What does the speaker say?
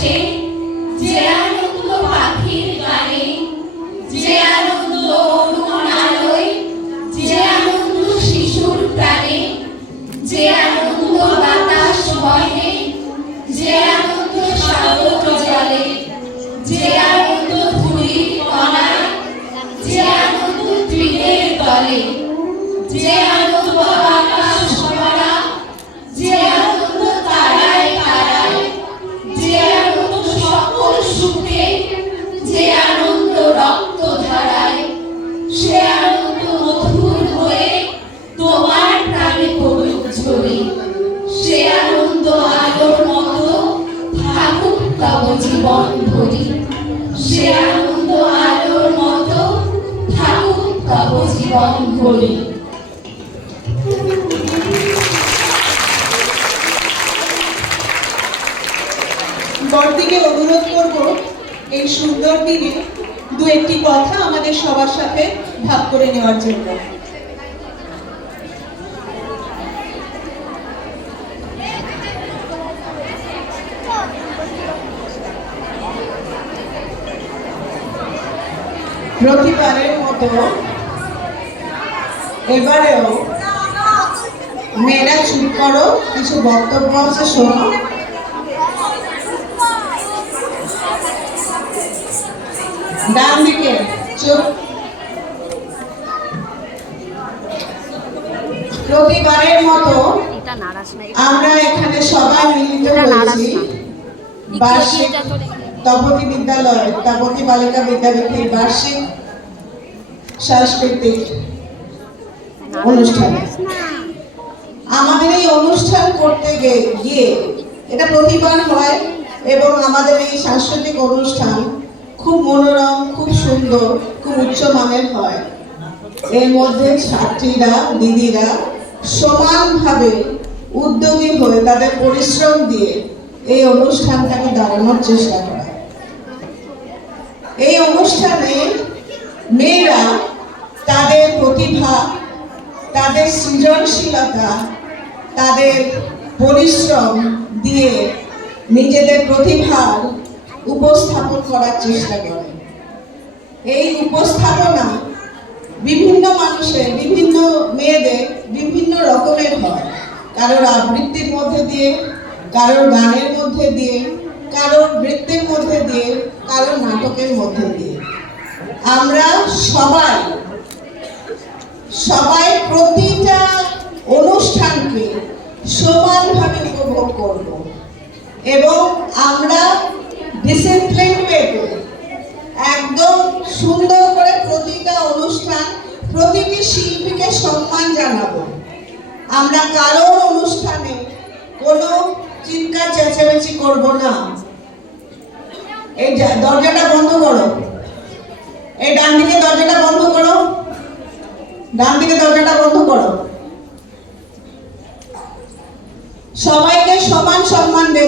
বাতাসে, যে আনন্দ পাখির গানে, যে আনন্দ অরুণ আলোয়, যে আনন্দ শিশুর প্রাণে, যে আনন্দ বাতাস বহে, যে আনন্দ সাগর জলে, যে আনন্দ ধূলির কণায়, যে আনন্দ তৃণের তলে, যে আনন্দ আকাশ ভরা, যে আনন্দ তারায় তারায়, যে আনন্দ সকল সুখে, যে আনন্দ রক্ত ধারায়, সে আনন্দ মধুর হয়ে তোমার প্রাণে পড়ুক ঝরে। সে আনন্দ আলোর মতো থাকুক তব জীবন ধরি। সে আনন্দ আলোর মতো থাকুক তব জীবন ধরি। বড়দিকে অনুরোধ করব এই সুন্দর দিনে দু একটি কথা আমাদের সবার সাথে ভাগ করে নেওয়ার জন্য। প্রতিবারের মতো এবারেও মেয়েরা চুপ করো, কিছু বক্তব্য আছে শোনো। ডান দিকে চুপ। প্রতিবারের মতো আমরা এখানে সবাই মিলিত হয়েছি বার্ষিক তপতী বিদ্যালয় তপতী বালিকা বিদ্যাপীঠের বার্ষিক সাংস্কৃতিক অনুষ্ঠানে। আমাদের এই অনুষ্ঠান করতে গিয়ে এটা প্রতিবার হয় এবং আমাদের এই সাংস্কৃতিক অনুষ্ঠান খুব মনোরম, খুব সুন্দর, খুব উচ্চমানের হয়। এর মধ্যে ছাত্রীরা, দিদিরা সমানভাবে উদ্যোগী হয়ে তাদের পরিশ্রম দিয়ে এই অনুষ্ঠানটাকে দাঁড়ানোর চেষ্টা করে। এই অনুষ্ঠানে মেয়েরা তাদের প্রতিভা, তাদের সৃজনশীলতা, তাদের পরিশ্রম দিয়ে নিজেদের প্রতিভার উপস্থাপন করার চেষ্টা করে। এই উপস্থাপনা বিভিন্ন মানুষের, বিভিন্ন মেয়েদের বিভিন্ন রকমের হয়। কারোর আবৃত্তির মধ্যে দিয়ে, কারোর গানের মধ্যে দিয়ে, কারোর নৃত্যের মধ্যে দিয়ে, কারোর নাটকের মধ্যে দিয়ে। আমরা সবাই প্রতিটা অনুষ্ঠানকে সমানভাবে উপভোগ করব এবং আমরা ডিসিপ্লিন ওয়েতে একদম সুন্দর করে প্রতিটা অনুষ্ঠান, প্রতিটি শিল্পীকে সম্মান জানাবো। আমরা কারোর অনুষ্ঠানে কোনো চিৎকার চেঁচামেচি করব না। এই দরজাটা বন্ধ করো, এই ডান দিকে দরজাটা বন্ধ করো, ডান দিকে দরজাটা বন্ধ করো। সবাইকে সমান সম্মান দেব।